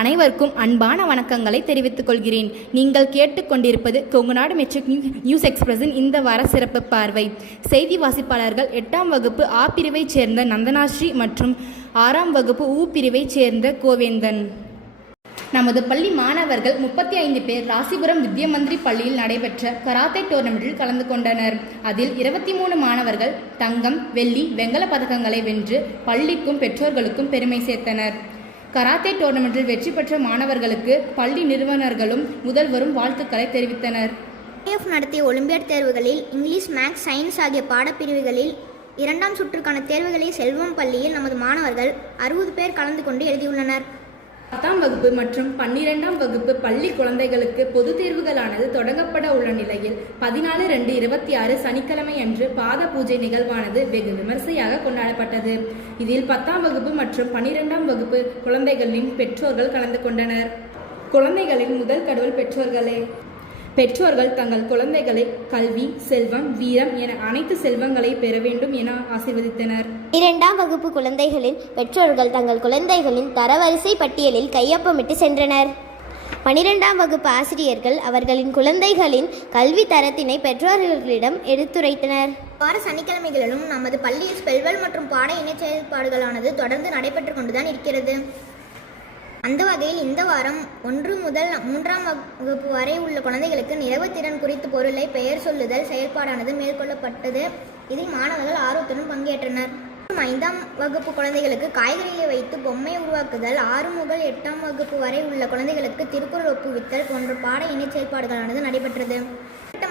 அனைவருக்கும் அன்பான வணக்கங்களை தெரிவித்துக் கொள்கிறேன். நீங்கள் கேட்டுக்கொண்டிருப்பது கொங்குநாடு மெட்ரிக் நியூஸ் எக்ஸ்பிரஸின் இந்த வார சிறப்பு பார்வை. செய்தி வாசிப்பாளர்கள் 8ஆம் வகுப்பு ஆ பிரிவைச் சேர்ந்த நந்தனாஸ்ரீ மற்றும் 6ஆம் வகுப்பு ஊ பிரிவைச் சேர்ந்த கோவேந்தன். நமது பள்ளி மாணவர்கள் 35 பேர் ராசிபுரம் வித்யமந்திரி பள்ளியில் நடைபெற்ற கராத்தே டோர்னமெண்டில் கலந்து கொண்டனர். அதில் 23 மாணவர்கள் தங்கம், வெள்ளி, வெண்கல பதக்கங்களை வென்று பள்ளிக்கும் பெற்றோர்களுக்கும் பெருமை சேர்த்தனர். கராத்தே டோர்னமெண்டில் வெற்றி பெற்ற மாணவர்களுக்கு பள்ளி நிறுவனர்களும் முதல்வரும் வாழ்த்துக்களை தெரிவித்தனர். நடத்திய ஒலிம்பியாட் தேர்வுகளில் இங்கிலீஷ், மேக்ஸ், சயின்ஸ் ஆகிய பாடப்பிரிவுகளில் 2ஆம் சுற்றுக்கான தேர்வுகளை செல்வம் பள்ளியில் நமது மாணவர்கள் 60 பேர் கலந்து கொண்டு எழுதியுள்ளனர். 10ஆம் வகுப்பு மற்றும் 12ஆம் வகுப்பு பள்ளி குழந்தைகளுக்கு பொது தேர்வுகளானது தொடங்கப்பட உள்ள நிலையில் 14/2/26 சனிக்கிழமை அன்று பாத பூஜை நிகழ்வானது வெகு விமர்சையாக கொண்டாடப்பட்டது. இதில் 10ஆம் வகுப்பு மற்றும் 12ஆம் வகுப்பு குழந்தைகளின் பெற்றோர்கள் கலந்து கொண்டனர். குழந்தைகளின் முதல் கடவுள் பெற்றோர்களே. பெற்றோர்கள் தங்கள் குழந்தைகளை கல்வி, செல்வம், வீரம் என அனைத்து செல்வங்களை பெற வேண்டும் என ஆசீர்வதித்தனர். 2ஆம் வகுப்பு குழந்தைகளின் பெற்றோர்கள் தங்கள் குழந்தைகளின் தரவரிசை பட்டியலில் கையொப்பமிட்டு சென்றனர். 12ஆம் வகுப்பு ஆசிரியர்கள் அவர்களின் குழந்தைகளின் கல்வி தரத்தினை பெற்றோர்களிடம் எடுத்துரைத்தனர். வார சனிக்கிழமைகளிலும் நமது பள்ளியில் ஸ்பெல்வெல் மற்றும் பாட இணை செயல்பாடுகளானது தொடர்ந்து நடைபெற்று கொண்டுதான் இருக்கிறது. அந்த வகையில் இந்த வாரம் 1 முதல் 3ஆம் வகுப்பு வரை உள்ள குழந்தைகளுக்கு நினைவுத்திறன் குறித்து பொருளை பெயர் சொல்லுதல் செயல்பாடானது மேற்கொள்ளப்பட்டது. இதில் மாணவர்கள் ஆர்வத்துடன் பங்கேற்றனர். 5ஆம் வகுப்பு குழந்தைகளுக்கு காய்கறிகளை வைத்து பொம்மை உருவாக்குதல், 6 முதல் 8ஆம் வகுப்பு வரை உள்ள குழந்தைகளுக்கு திருக்குறள் ஒப்புவித்தல் போன்ற பாட இணை செயல்பாடுகளானது நடைபெற்றது.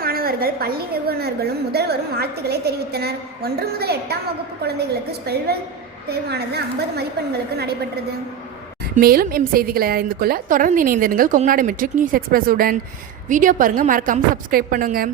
மாணவர்கள் பள்ளி நிறுவனர்களும் முதல்வரும் வாழ்த்துக்களை தெரிவித்தனர். 1 முதல் 8ஆம் வகுப்பு குழந்தைகளுக்கு ஸ்பெல்வெல் தேர்வானது 50 மதிப்பெண்களுக்கு நடைபெற்றது. மேலும் செய்திகளை அறிந்து கொள்ள தொடர்ந்து இணைந்திருங்கள் கொங்குநாடு மெட்ரிக் நியூஸ் எக்ஸ்பிரஸுடன். வீடியோ பாருங்கள், மறக்காமல் சப்ஸ்கிரைப் பண்ணுங்கள்.